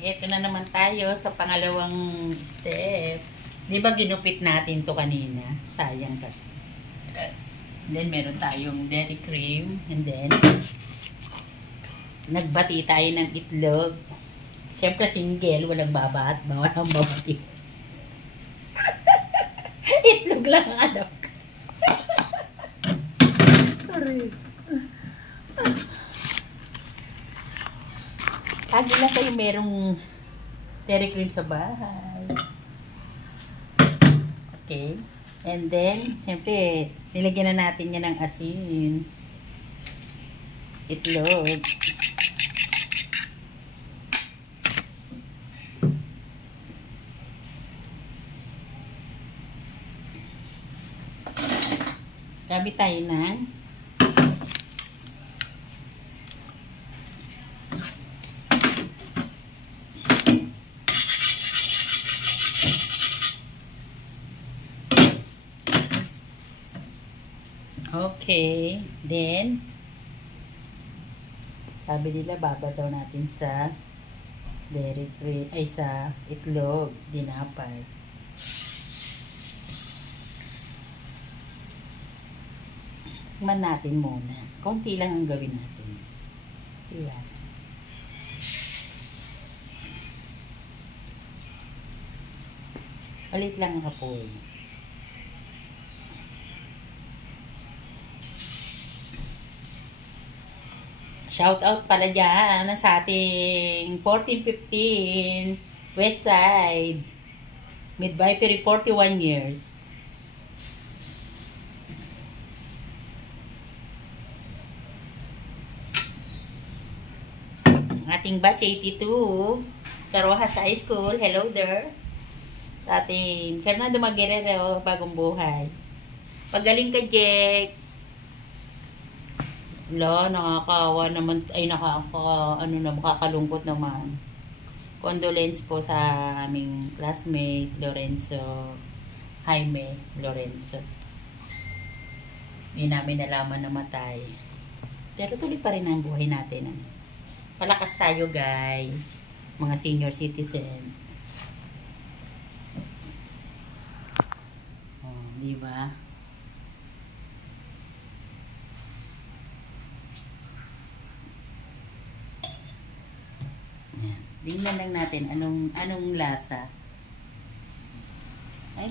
Ito na naman tayo sa pangalawang step. Di ba ginupit natin to kanina? Sayang kasi. And then meron tayong dairy cream. And then nagbati tayo ng itlog. Siyempre single, walang babat. Walang babati. Itlog lang ang alam ko. Sorry. Lagi lang kayo merong dairy cream sa bahay. Okay. And then, syempre, nilagyan na natin yan ng asin. Itlog. Gamit tayo ng okay, then sabi nila babasaw natin sa dairy cream, ay sa itlog, dinapay. Tikman natin muna. Konti lang ang gawin natin. Diba? Palit lang ang kapoy. Shout out pala dyan sa ating 1415 West Side Midwifery 41 years. Ating batch 82 sa Rojas High School. Hello there. Sa ating Fernando Maguerrero, bagong buhay. Pagaling ka, Jake. Wala, nakakawa naman, ay makakalungkot naman. Condolence po sa aming classmate, Lorenzo, Jaime Lorenzo. Hindi namin nalaman na matay. Pero tuloy pa rin ang buhay natin. Palakas tayo, guys. Mga senior citizen. Oh, di ba? Tingnan lang natin anong lasa. Ay,